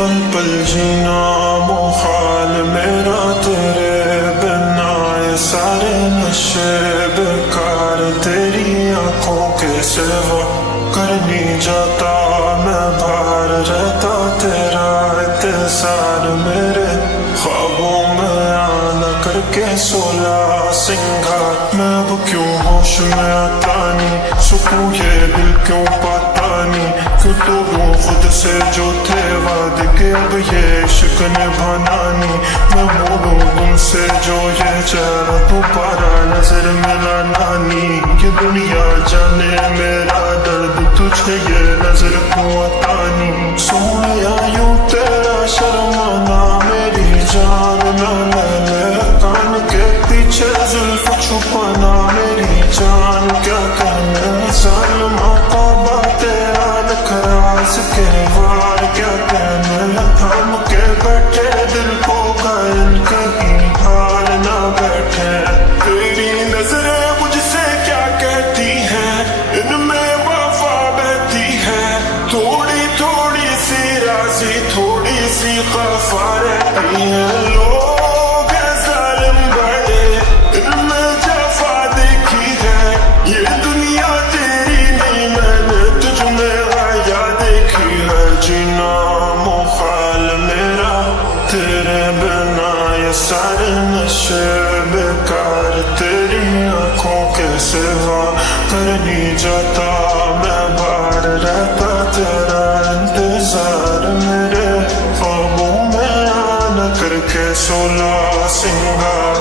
पल पल जीना मुहाल मेरा तेरे बिना, ये सारे नशे बेकार तेरी आंखों के सिवा। कर नहीं जाता मैं बाहर रहता तेरा इंतजार, मेरे ख्वाबों में आना करके 16 सिंगार। मैं अब क्यों होश में आता नहीं, सुकून ये दिल क्यों पाता नहीं, क्यों तोड़ूं खुद से जो थे वादे के अब ये इश्क निभाना नहीं। मैं मोड़ूं तुमसे जो ये चेहरा दोबारा नजर मिलाना नहीं, ये दुनिया जाने मेरा दर्द तुझे ये नजर क्यों आता नहीं। सोया यूं तेरा शर्माना मेरी जान ना ले, कान के पीछे जुल्फ छुपाना मेरी जान क्या कहने। जालिमा तौबा तेरा नखरास के वार क्या कहने, थाम के बैठे दिल को घायल कहीं हार ना बैठे। तेरी नजरें मुझसे क्या कहती हैं, इनमें वफा बहती है, थोड़ी थोड़ी सी राज़ी थोड़ी सी खफा रहती है। लोग हैं जालिम बड़े, इनमें जफा देखी है, ये दुनिया तेरी नहीं मैंने तुझ में आया देखी है। जीना मुहाल मेरा तेरे बिना, ये सारे नशे बेकार तेरी आंखों के सिवा। कर नहीं जाता मैं बाहर रहता तेरा इंतजार, मेरे ख्वाबों में आना करके 16 सिंगार।